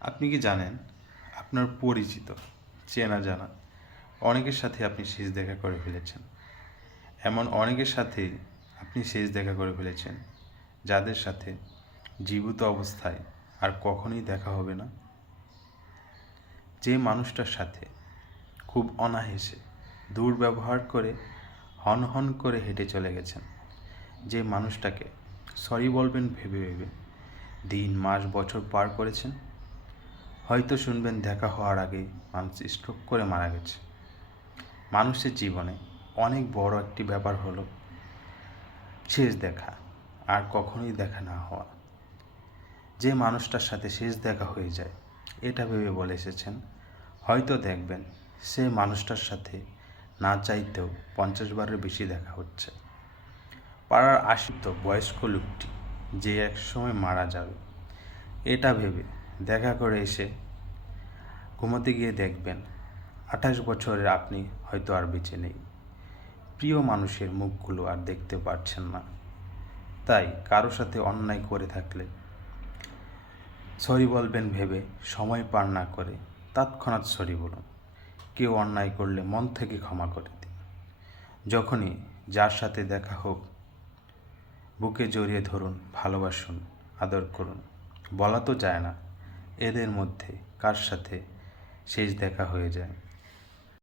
আপনি কি জানেন আপনার পরিচিত চেনা জানা অনেকের সাথে আপনি শেষ দেখা করে ফেলেছেন। এমন অনেকের সাথেই আপনি শেষ দেখা করে ফেলেছেন যাদের সাথে জীবিত অবস্থায় আর কখনোই দেখা হবে না। যে মানুষটার সাথে খুব অনায়াসে দুর্ব্যবহার করে হন হন করে হেঁটে চলে গেছেন, যে মানুষটাকে সরি বলবেন ভেবে ভেবে দিন মাস বছর পার করেছেন। হয়তো শুনবেন দেখা হওয়ার আগেই মানুষ স্ট্রোক করে মারা গেছে। মানুষের জীবনে অনেক বড় একটি ব্যাপার হলো শেষ দেখা আর কখনোই দেখা না হওয়া। যে মানুষটার সাথে শেষ দেখা হয়ে যায় এটা ভেবে বলে এসেছেন, হয়তো দেখবেন সে মানুষটার সাথে না চাইতেও 50 বারের বেশি দেখা হচ্ছে। পাড়ার আশিত বয়স্ক লোকটি যে এক সময় মারা যাবে এটা ভেবে দেখা করে এসে ঘুমোতে গিয়ে দেখবেন 28 বছরের আপনি হয়তো আর বেঁচে নেই। প্রিয় মানুষের মুখগুলো আর দেখতে পারছেন না। তাই কারো সাথে অন্যায় করে থাকলে সরি বলবেন ভেবে সময় পার না করে তৎক্ষণাৎ সরি বলুন। কেউ অন্যায় করলে মন থেকে ক্ষমা করে দিন। যখনই যার সাথে দেখা হোক বুকে জড়িয়ে ধরুন, ভালোবাসুন, আদর করুন। বলা তো যায় না এদের মধ্যে কার সাথে শেষ দেখা হয়ে যায়।